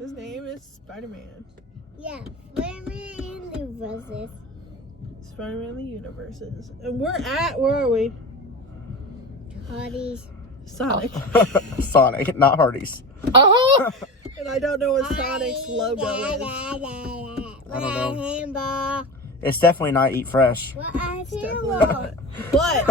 His name is Spider-Man. Yeah, Spider-Man in the universes. Spider-Man in the universes. And where are we? Hardy's. Sonic. Sonic, not Hardee's. And I don't know what Sonic's logo is. I don't know. It's definitely not Eat Fresh. It's definitely not. But,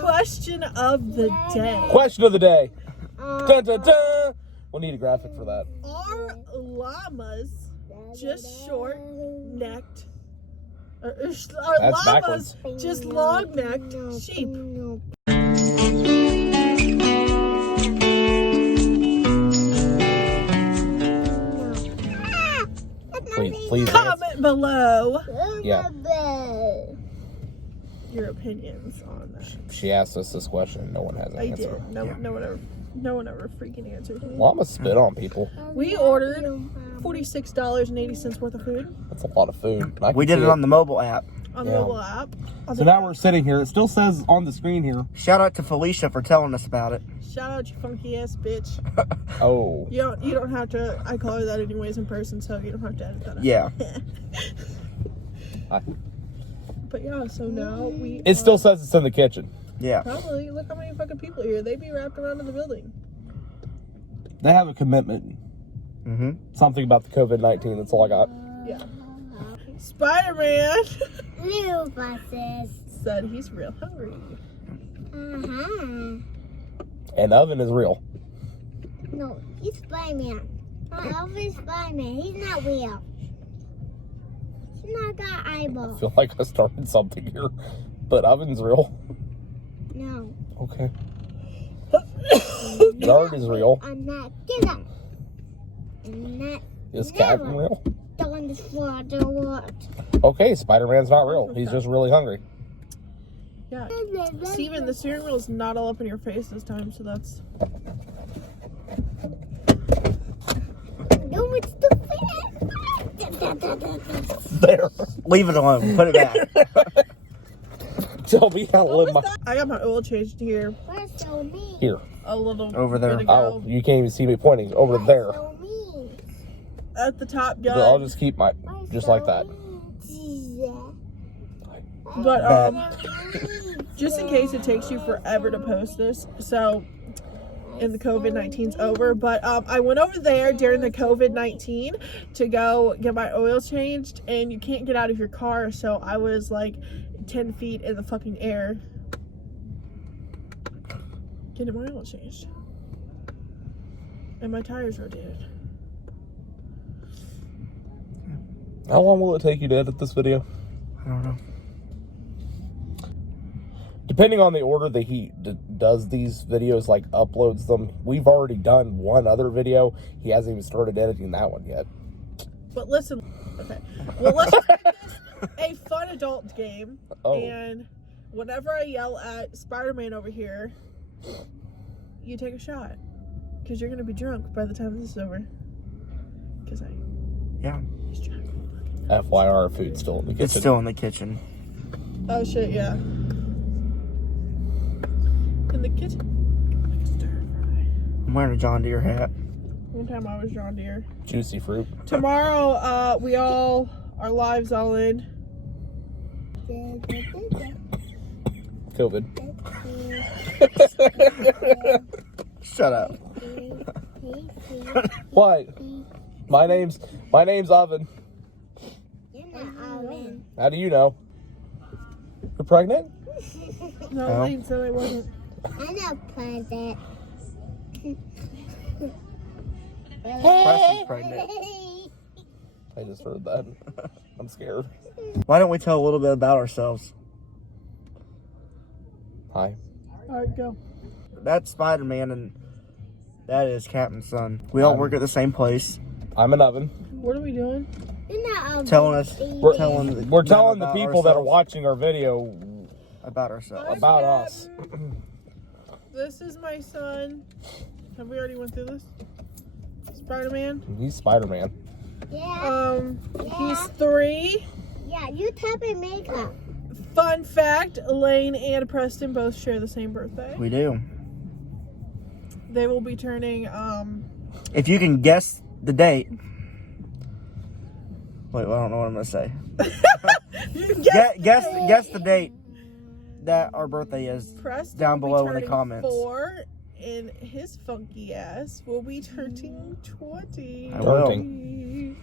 question of the day. Question of the day. Dun, dun, dun. We'll need a graphic for that. Are llamas just short-necked? Or are That's llamas just long-necked sheep? Please Comment below Yeah. your opinions on that. She asked us this question. No one has an I answer. did. No one ever freaking answered. Llamas spit on people. We ordered $46.80 worth of food That's a lot of food. We did it on the mobile app. on the mobile app. So now we're sitting here. It still says on the screen here. Shout out to Felicia for telling us about it. Shout out, you funky ass bitch. Oh. You don't have to. I call her that anyways in person, so you don't have to edit that out. Yeah. But yeah, so now we. It still says it's in the kitchen. Yeah. Probably. Look how many fucking people here. They be wrapped around in the building. They have a commitment. Mm-hmm. Something about the COVID-19. That's all I got. Yeah. Spider-Man Little buses. said he's real hungry. And oven is real. No, he's Spider-Man. He's Spider-Man. He's not real. He's not got I eyeballs. feel like I started something here. But oven's real. No. Okay. Yard is real. I'm not. Get up. I'm not. Is Captain real? On the floor, the world. Okay, Spider-Man's not real. He's just really hungry. Yeah. Steven, the steering wheel is not all up in your face this time, so that's. No, it's the There. Leave it alone. Put it back. Tell me how to live my... I got my oil changed here Where's so mean? Here. a little Over there. bit ago. Oh, you can't even see me pointing. Over there. So mean. At the top But I'll gun. just keep my... Just like that. But just in case it takes you forever to post this, so and the COVID-19's over, but I went over there during the COVID-19 to go get my oil changed, and you can't get out of your car, so I was like 10 feet in the fucking air getting my oil changed, and my tires rotated. How long will it take you to edit this video? I don't know. Depending on the order that he does these videos, like uploads them. We've already done one other video. He hasn't even started editing that one yet. But listen, okay. Well, let's make this a fun adult game. Oh. And whenever I yell at Spider-Man over here, you take a shot. Because you're going to be drunk by the time this is over. Because Yeah. he's drunk. FYI, our food's still in the kitchen. It's still in the kitchen. Oh, shit, yeah. In the kitchen. Like a stir fry. I'm wearing a John Deere hat. One time I was John Deere. Juicy fruit. Tomorrow, our lives all in. COVID. Shut up. What? My name's Oven. You're not Owen. How do you know? You're pregnant? No, Oh. Lane said I wasn't. I'm not pregnant. Preston's pregnant. I just heard that. I'm scared. Why don't we tell a little bit about ourselves? Hi. Alright, go. That's Spider-Man and that is Captain's son. We all work at the same place. I'm an Oven. What are we doing? You're not Owen. Telling us, We're telling the about people that are ourselves. watching our video About ourselves. about us. This is my son. Have we already went through this? Spider-Man. He's Spider-Man. Yeah. He's 3. Yeah, you tap in makeup. Fun fact, Lane and Preston both share the same birthday. We do. They will be turning, If you can guess the date. Wait, well, I don't know what I'm gonna say. Guess the date that our birthday is. Preston down will be below in the turning comments. 4, and his funky ass will be turning 20. I will. And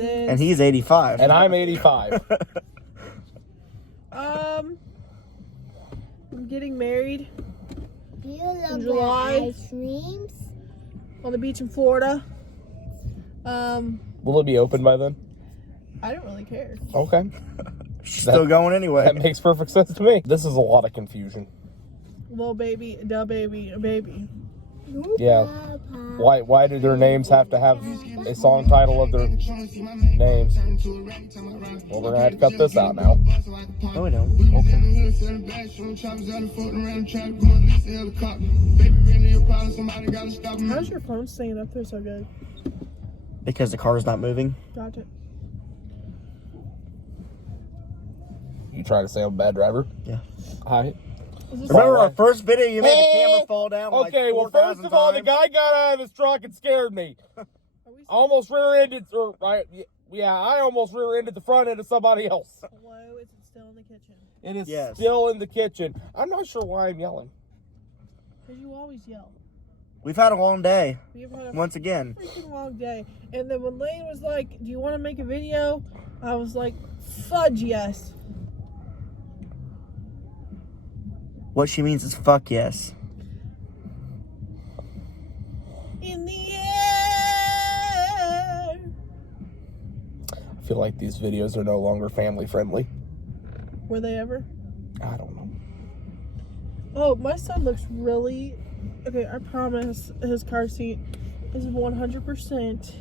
then And he's 85. And I'm 85. I'm getting married You love July. ice creams? on the beach in Florida. Will it be open by then? I don't really care. Okay. Still going anyway. That makes perfect sense to me. This is a lot of confusion. Little baby, da baby, a baby. Yeah. Why do their names have to have a song title of their names? Well, we're gonna have to cut this out now. No, we don't. How's your phone staying up there so good? Because the car's not moving. Gotcha. You trying to say I'm a bad driver? Yeah. Hi. Remember our first video? You made the camera fall down. Okay, like well, 4,000 first of all, the times. guy got out of his truck and scared me. Almost rear-ended, or right? Yeah, I almost rear-ended the front end of somebody else. Hello, is it still in the kitchen? It is Yes. still in the kitchen. I'm not sure why I'm yelling. Because you always yell. We've had a long day. We've had a Once again. freaking long day. And then when Lane was like, do you want to make a video? I was like, fudge yes. What she means is fuck yes. In the air. I feel like these videos are no longer family friendly. Were they ever? I don't know. Oh, my son looks really... Okay, I promise his car seat is 100%.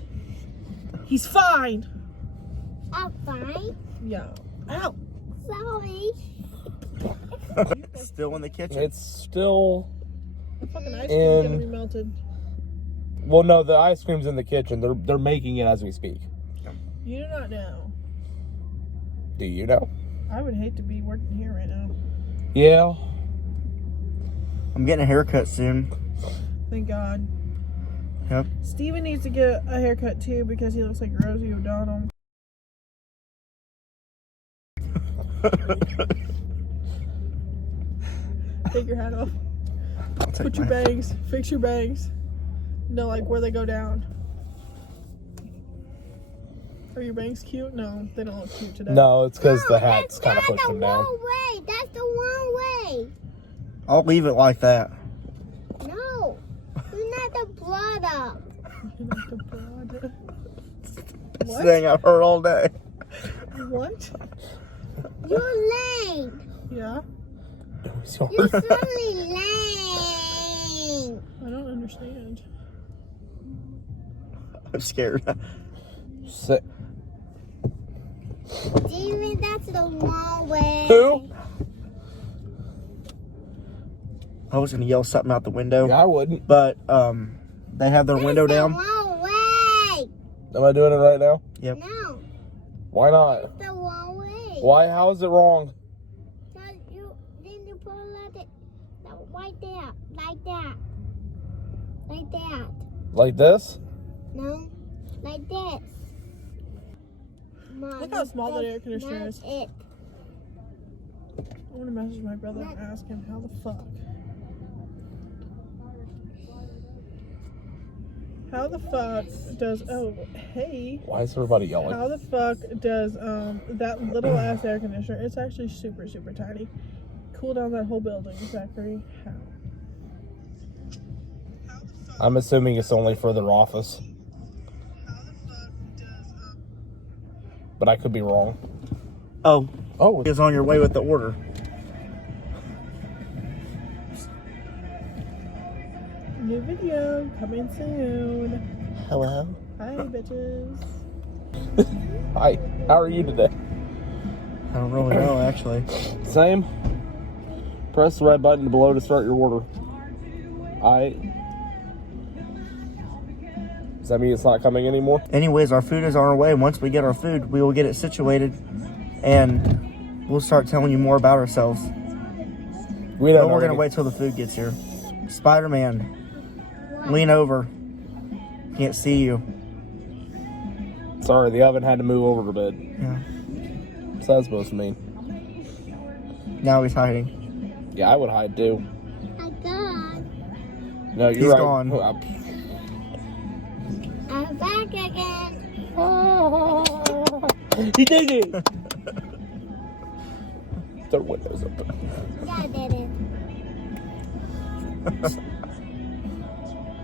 He's fine. I'm fine. Yeah. Ow. Sorry. Still in the kitchen. It's still... The fucking ice cream's gonna be melted. Well, no, the ice cream's in the kitchen. They're making it as we speak. You do not know. Do you know? I would hate to be working here right now. Yeah. I'm getting a haircut soon. Thank God. Yep. Steven needs to get a haircut too because he looks like Rosie O'Donnell. Take your hat off. Put your bangs. Fix your bangs. No, like where they go down. Are your bangs cute? No, they don't look cute today. No, it's because the No, hat's kind of that's pushed the them down. wrong way. That's the wrong way. I'll leave it like that. No. You're not the brother. Not the broad. This What? thing I've heard all day. What? You're lame. Yeah? You're certainly lame. I don't understand. I'm scared. Sit. Steven, that's the wrong way. Who? I was gonna yell something out the window, Yeah, I wouldn't. but they have their window down. That's the wrong way. Am I doing it right now? Yep. No, Why not? it's the wrong way. Why? How is it wrong? Cause you put it right there, like that, like that. Like this? No, like this. Mom, Look how small that air that's conditioner not is. it. I want to message my brother and ask him how the fuck. How the fuck does... Oh, hey. Why is everybody yelling? How the fuck does that little ass air conditioner, it's actually super, super tiny, cool down that whole building, Zachary? How? I'm assuming it's only for their office. But I could be wrong. Oh, Oh, is on your way with the order. New video coming soon. Hello. Hi, bitches. hi. How are you today? I don't really know actually. Same. Press the red button below to start your order. Does that mean it's not coming anymore? Anyways, our food is on our way. Once we get our food, we will get it situated, and we'll start telling you more about ourselves. We don't But know. we're gonna wait till the food gets here. Spider-Man, lean over. can't see you. Sorry, the oven had to move over a bit. Yeah. What's that supposed to mean? Now he's hiding. Yeah, I would hide too. I got. No, you're He's right. gone. I'm back again. He did it! Their windows open. Yeah, I did it.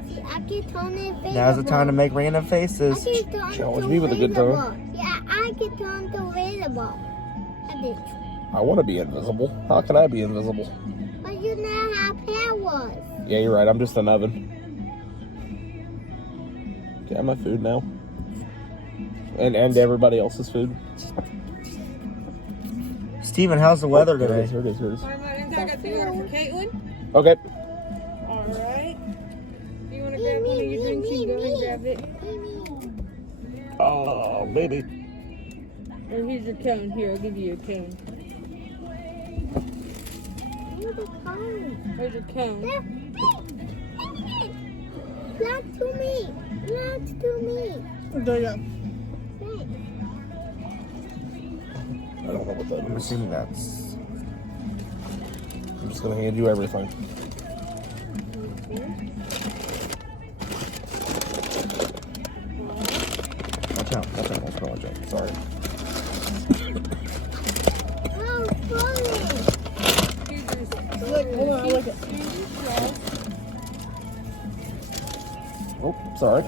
See, I can turn it visible. Now's the time to make random I faces. can turn Challenge to me with a good visible. time. Yeah, I can turn to visible. I did. I want to be invisible. How can I be invisible? But you know how powers. Yeah, you're right. I'm just an oven. Can I have my food now? And everybody else's food? Steven, how's the weather Here it today? is, here it is, here it is. I got the order for Caitlin. Okay. All right. You want to grab one of your drinks? You go and grab it. Oh, baby. Or here's your cone. Here, I'll give you your cone. Here's your cone. Not to me. Not to me. There you go. Thanks. I don't know what that I'm is. assuming that's. I'm just going to hand you everything. Watch out. Watch out. Watch out. Watch out. Sorry. Oh, funny. Look, hold on, I like it. Oh, sorry.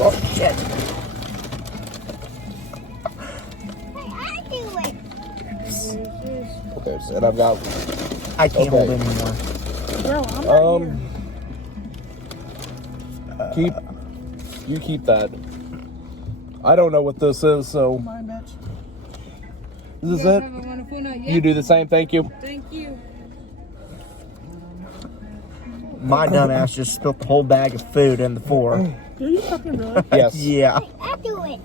Oh, shit. Hey, I do it. Okay, so, and I've got... I can't Okay. hold it anymore. Bro, I'm not here. You keep that. I don't know what this is, so... My bitch. This is You guys it? have a wonderful night. You do the same, thank you. Thank you. My dumb ass just spilled the whole bag of food in the floor. Are you fucking really? Yes. Yeah. Hey, I do it.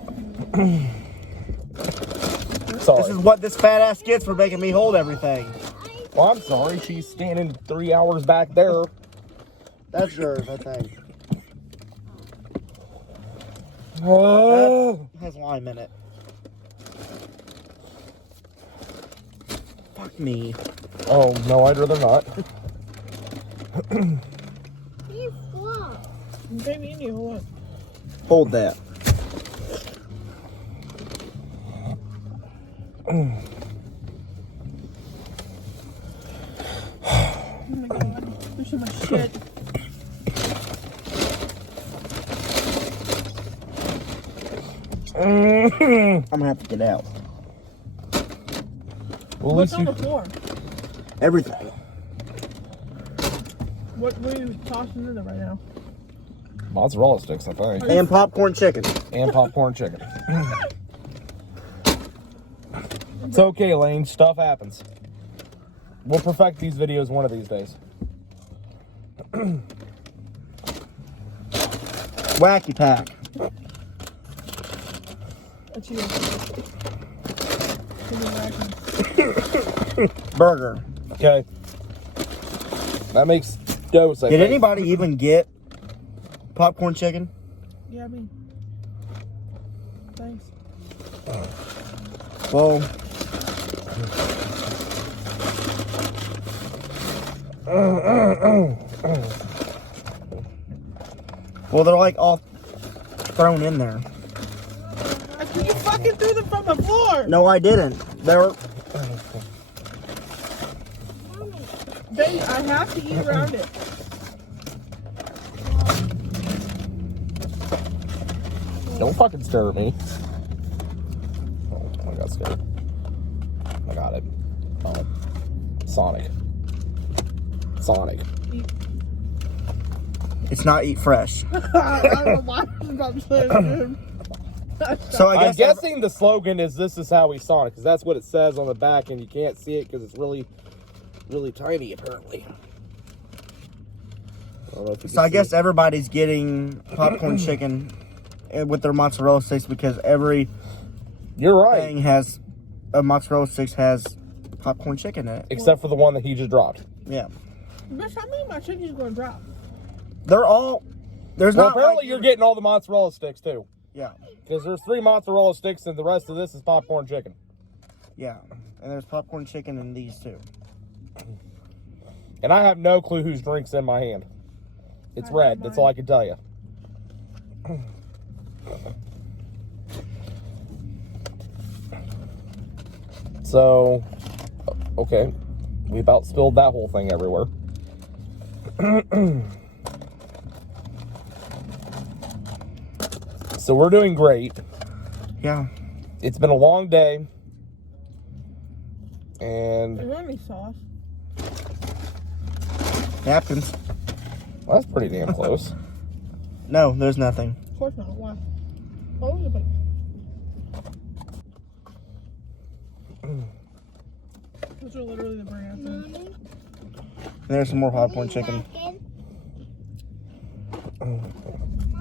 Sorry. This is what this fat ass gets for making me hold everything. Well, I'm sorry. She's standing 3 hours back there. That's yours, I think. Oh. That has lime in it. Fuck me. Oh, no, I'd rather not. He's what? Baby, you need to hold on. Hold that. Oh my god. There's so much shit. I'm gonna have to get out. Well, at What's least on you... the floor? Everything. What are you tossing in there right now? Mozzarella sticks, I think. And popcorn chicken. And popcorn chicken. It's okay, Lane. Stuff happens. We'll perfect these videos one of these days. Wacky pack. That's you. Burger. Okay. That makes dose, I Did think. anybody even get popcorn chicken? Yeah, me. Thanks. Well, they're like all thrown in there. You fucking threw them from the floor! No, I didn't. They're Baby, I have to eat around it. Don't fucking stare at me. Oh, I got scared. I got it. Oh. Sonic. Sonic. it's not eat fresh. I don't know why I was about to say it, dude. So I I'm guess guessing the slogan is "This is how we Sonic," because that's what it says on the back, and you can't see it because it's really, really tiny, apparently. I don't know if you So can I see guess it. everybody's getting popcorn chicken with their mozzarella sticks because every You're right, thing has a mozzarella sticks has popcorn chicken in it. except for the one that he just dropped. Yeah. Bitch, how many of my chickens gonna drop? They're all. There's Well, not. apparently like- you're getting all the mozzarella sticks too. Yeah. Because there's 3 mozzarella sticks and the rest of this is popcorn chicken. Yeah. And there's popcorn chicken in these too. And I have no clue whose drink's in my hand. It's red. That's all I can tell you. So, okay. We about spilled that whole thing everywhere. So we're doing great. Yeah. It's been a long day. And Is there any sauce? Napkins. well, that's pretty damn close. No, there's nothing. Of course not. Why? What was it? Those are literally the brands. Mommy, And there's some more popcorn chicken.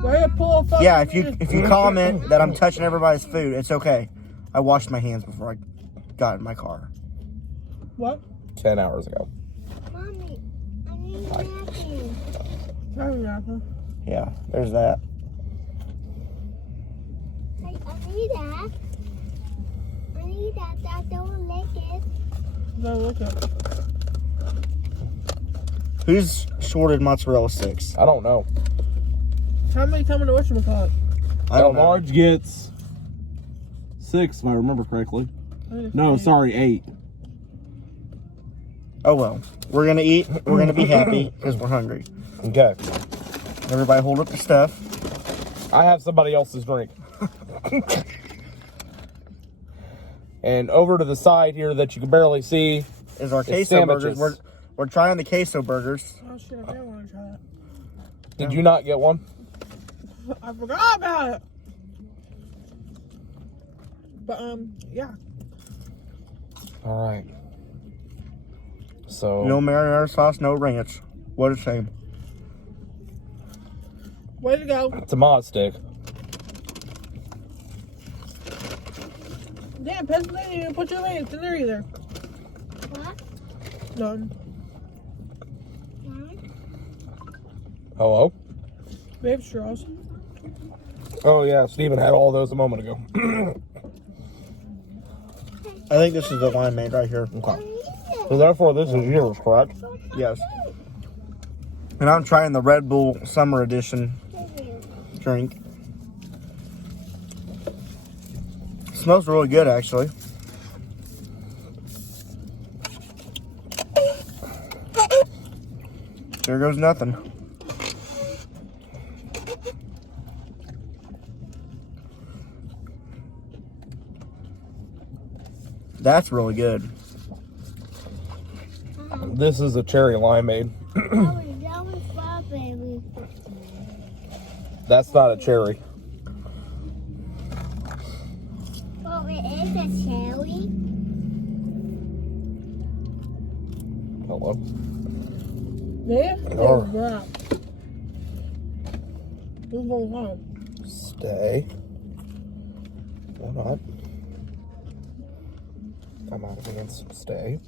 Why you pull a fucking Yeah, if you comment that I'm touching everybody's food, it's okay. I washed my hands before I got in my car. What? 10 hours ago. Mommy, I need napkin. Sorry, Rafa. Yeah, there's that. I need that. I need that. I don't like it. No, look at it. Who's shorted mozzarella sticks? I don't know. How many coming to whatchamacallit? I don't know. Large gets 6, if I remember correctly. No, sorry, 8. Oh well. We're gonna eat. We're gonna be happy because we're hungry. Okay. Everybody hold up the stuff. I have somebody else's drink. And over to the side here that you can barely see. Is our It's queso burgers. sandwiches. We're trying the queso burgers. Oh shit, I didn't want to try that. Did you not get one? I forgot about it. But yeah. All right. So No marinara sauce, no ranch. What a shame. Way to go. it's a mod stick. Damn, Pennsylvania, you didn't put your ranch in there either. What? None. Mom? Hello? We have straws. Oh yeah, Steven had all those a moment ago. I think this is the limeade right here. Okay. So therefore, this is yours, correct? Yes. And I'm trying the Red Bull Summer Edition drink. Smells really good, actually. There goes nothing. That's really good. This is a cherry limeade. That was strawberry. That's not a cherry. Oh, it is a cherry. Hello. This Oh. is that. Who's going home? Stay. Why not? I'm out of hands. Stay.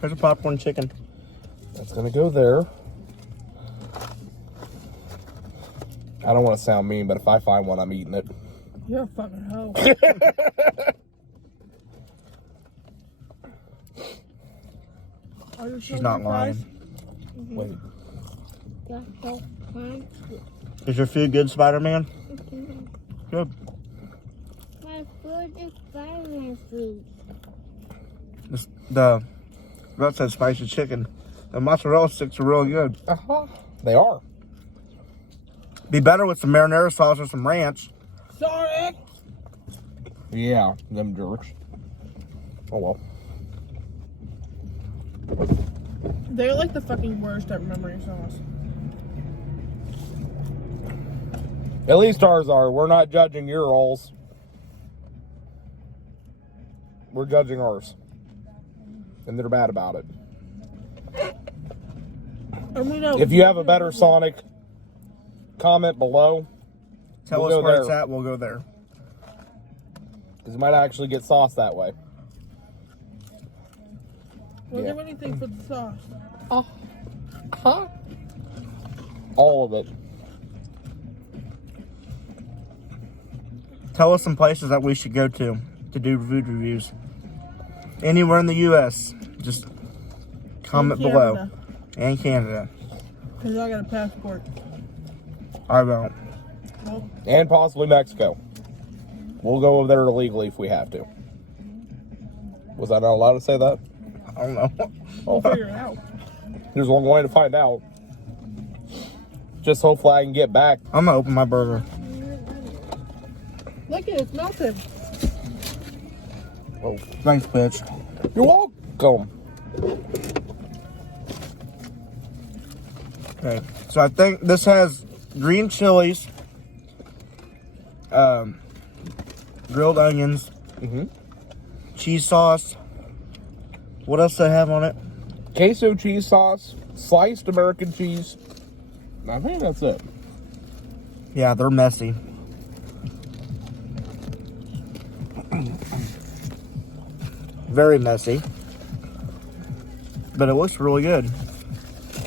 There's a popcorn chicken. That's gonna go there. I don't want to sound mean, but if I find one, I'm eating it. You're a fucking hoe. Are you She's not lying. Wait. Just so fun. Is your food good, Spider-Man? Good. My food is Spider-Man food. The that said spicy chicken. The mozzarella sticks are really good. Uh-huh. They are. Be better with some marinara sauce or some ranch. Sorry. Yeah, them jerks. Oh well. They're like the fucking worst at remembering sauce. At least ours are. We're not judging your rolls. We're judging ours. And they're bad about it. And we know If you have a better Sonic, comment below. Tell We'll us go where there. it's at, we'll go there. Because you might actually get sauce that way. We'll Yeah. give anything for the sauce. Huh? All of it. Tell us some places that we should go to do food reviews. Anywhere in the U.S. Just comment below. And Canada. Because I got a passport. I won't. Well, And possibly Mexico. We'll go over there illegally if we have to. Was I not allowed to say that? I don't know. we'll figure it out. There's one way to find out. Just hopefully I can get back. I'm gonna open my burger. Look at it, it's melted. Oh, Thanks, bitch. you're welcome. Okay, so I think this has green chilies, grilled onions, cheese sauce. What else do they have on it? Queso cheese sauce, sliced American cheese. I think that's it. Yeah, they're messy. Very messy. But it looks really good.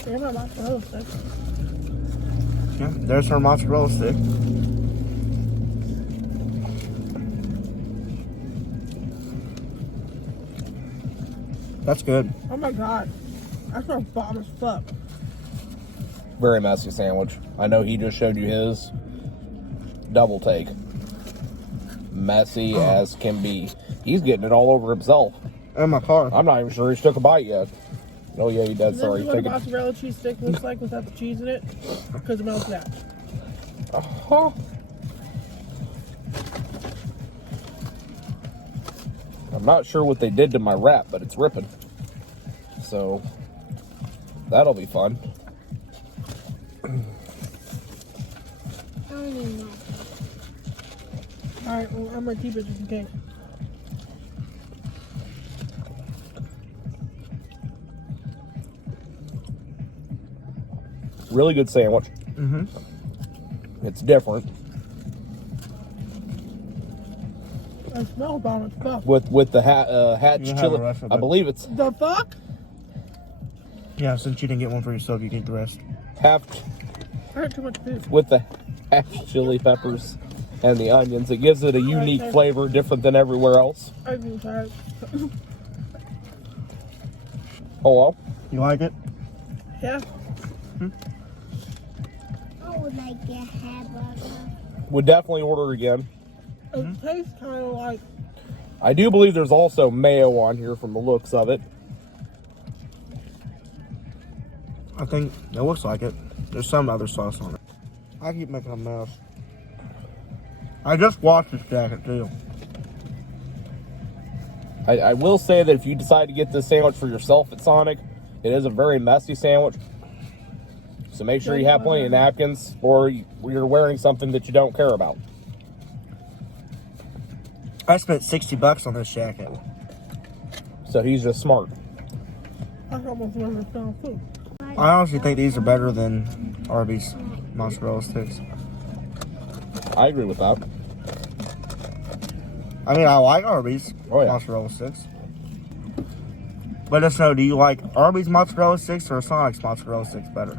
Here's my mozzarella stick. Yeah, there's her mozzarella stick. That's good. Oh my god. That's my bomb as fuck. Very messy sandwich. I know he just showed you his. Double take. Messy as can be. He's getting it all over himself. In my car. I'm not even sure he's took a bite yet. Oh yeah, he does. This Sorry, is what a take it. mozzarella cheese stick looks like without the cheese in it. Because it melts out. Uh-huh. I'm not sure what they did to my wrap, but it's ripping. So that'll be fun. I don't even know. Alright, well, I'm gonna keep it just in case. Really good sandwich. Mm-hmm. It's different I smell bomb as fuck. with the hatch You can have chili. the rest of I it. believe it's The fuck? Yeah, since you didn't get one for yourself, you get the rest. half I had too much food. with the half chili peppers and the onions. It gives it a unique Okay. flavor, different than everywhere else. I'm getting tired. Hello. You like it? Yeah. I would like a hamburger. Would definitely order again. It tastes kind of like. I do believe there's also mayo on here from the looks of it. I think it looks like it. There's some other sauce on it. I keep making a mess. I just washed this jacket too. I will say that if you decide to get this sandwich for yourself at Sonic, it is a very messy sandwich. So make sure you have plenty of napkins, or you're wearing something that you don't care about. I spent $60 on this jacket. So he's just smart. I almost want to smell food. I honestly think these are better than Arby's mozzarella sticks. I agree with that. I mean, I like Arby's mozzarella sticks. Let us know, do you like Arby's mozzarella sticks or Sonic's mozzarella sticks better?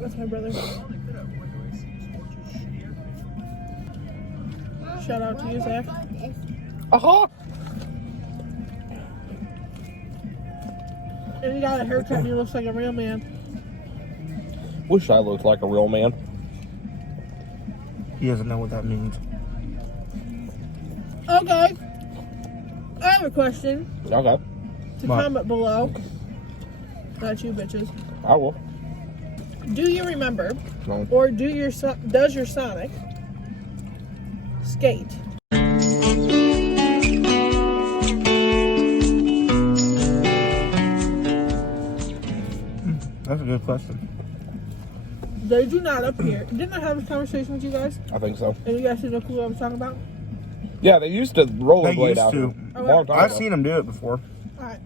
That's my brother. Shout out to you, Zach. Aha! And he got a haircut and he looks like a real man. Wish I looked like a real man. He doesn't know what that means. Okay. I have a question Okay, to What? comment below. Not you bitches. I will. Do you remember, No. or does your Sonic skate? That's a good question. They do not appear. Didn't I have this conversation with you guys? I think so. And you guys didn't know what I was talking about? Yeah, they used to rollerblade used out to. here a long time I've ago. seen them do it before. Alright.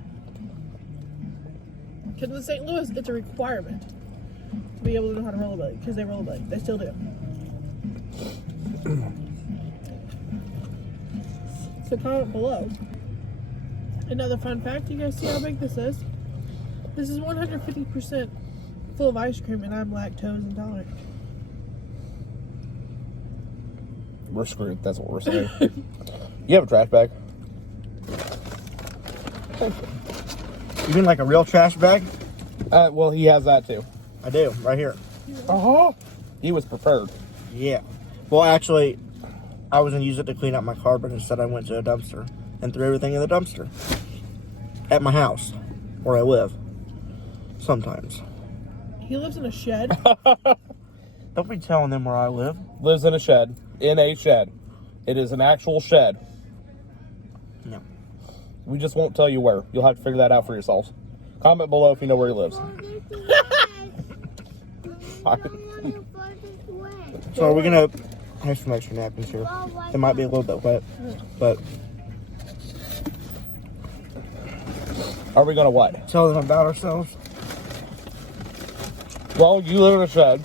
Because in St. Louis, it's a requirement to be able to know how to rollerblade. Because they rollerblade. They still do. So comment below. Another fun fact, you guys see how big this is? This is 150% full of ice cream and I'm lactose intolerant. We're screwed. That's what we're saying. You have a trash bag? You mean like a real trash bag? Well, he has that too. I do, right here. Uh-huh. He was prepared. Yeah. Well, actually, I was going to use it to clean out my car, but instead I went to a dumpster and threw everything in the dumpster. At my house, where I live. Sometimes. He lives in a shed. Don't be telling them where I live. Lives in a shed. In a shed. It is an actual shed. No. We just won't tell you where. You'll have to figure that out for yourselves. Comment below if you know where he lives. So are we going to have some extra napkins here? It might be a little bit wet, but Are we gonna what? tell them about ourselves. Well, you live in a shed.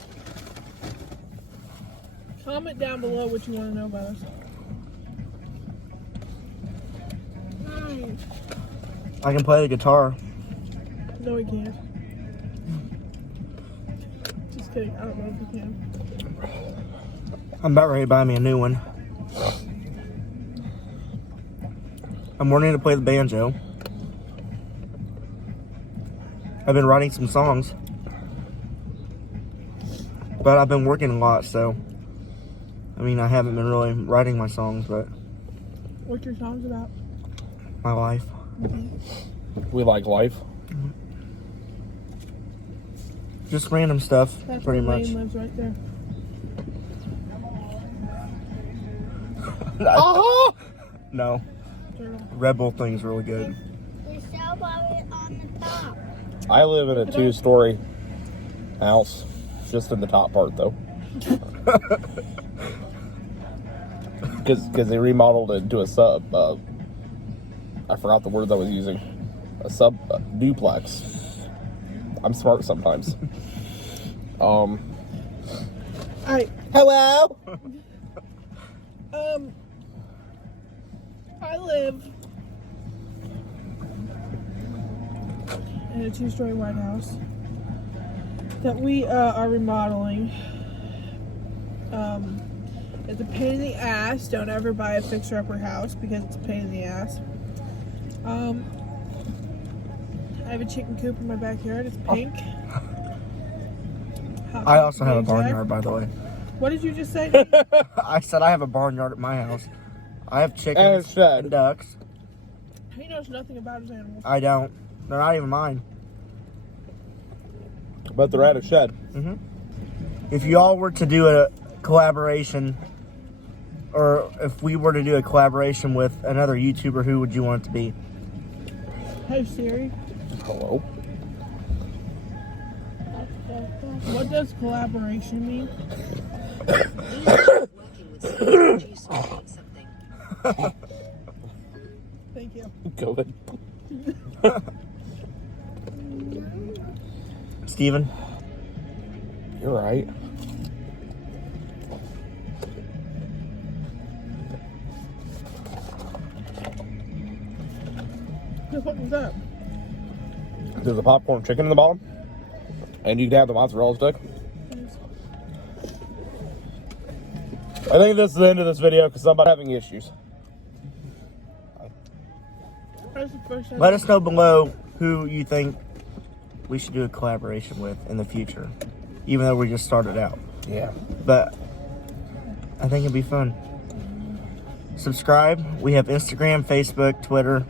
Comment down below what you want to know about us. I can play the guitar. No, he can't. Just kidding. I don't know if he can. I'm about ready to buy me a new one. I'm learning to play the banjo. I've been writing some songs. But I've been working a lot, so I mean, I haven't been really writing my songs, but What's your songs about? my life. We like life. Just random stuff, That's pretty where much. Lane lives right there. Uh-huh. No, Turtle. Red Bull thing's really good. The strawberry on the top. I live in a 2-story house. Just in the top part, though. Because they remodeled it into a sub. I forgot the word I was using. A sub duplex. I'm smart sometimes. Alright. Hello. I live in a 2-story white house that we are remodeling. It's a pain in the ass. Don't ever buy a fixer-upper house because it's a pain in the ass. I have a chicken coop in my backyard. It's pink. I also have a Jack. barnyard, by the way. What did you just say? I said I have a barnyard at my house. I have And chickens a shed. and ducks. He knows nothing about his animals. I don't. They're not even mine. But they're at a shed. If y'all were to do a collaboration, or if we were to do a collaboration with another YouTuber, who would you want it to be? Hey Siri, Hello. what does collaboration mean? Thank you. Go ahead. Steven? You're right. What was that? There's a popcorn chicken in the bottom. And you can have the mozzarella stick. I think this is the end of this video because I'm having issues. That's the first time. Let us know below who you think we should do a collaboration with in the future, even though we just started out. Yeah. But I think it'd be fun. Subscribe. We have Instagram, Facebook, Twitter.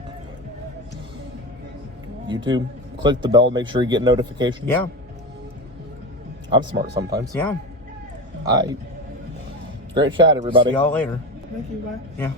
YouTube. Click the bell. Make sure you get notifications. Yeah, I'm smart sometimes. yeah. Great chat, everybody. See y'all later. Thank you, bye. Yeah.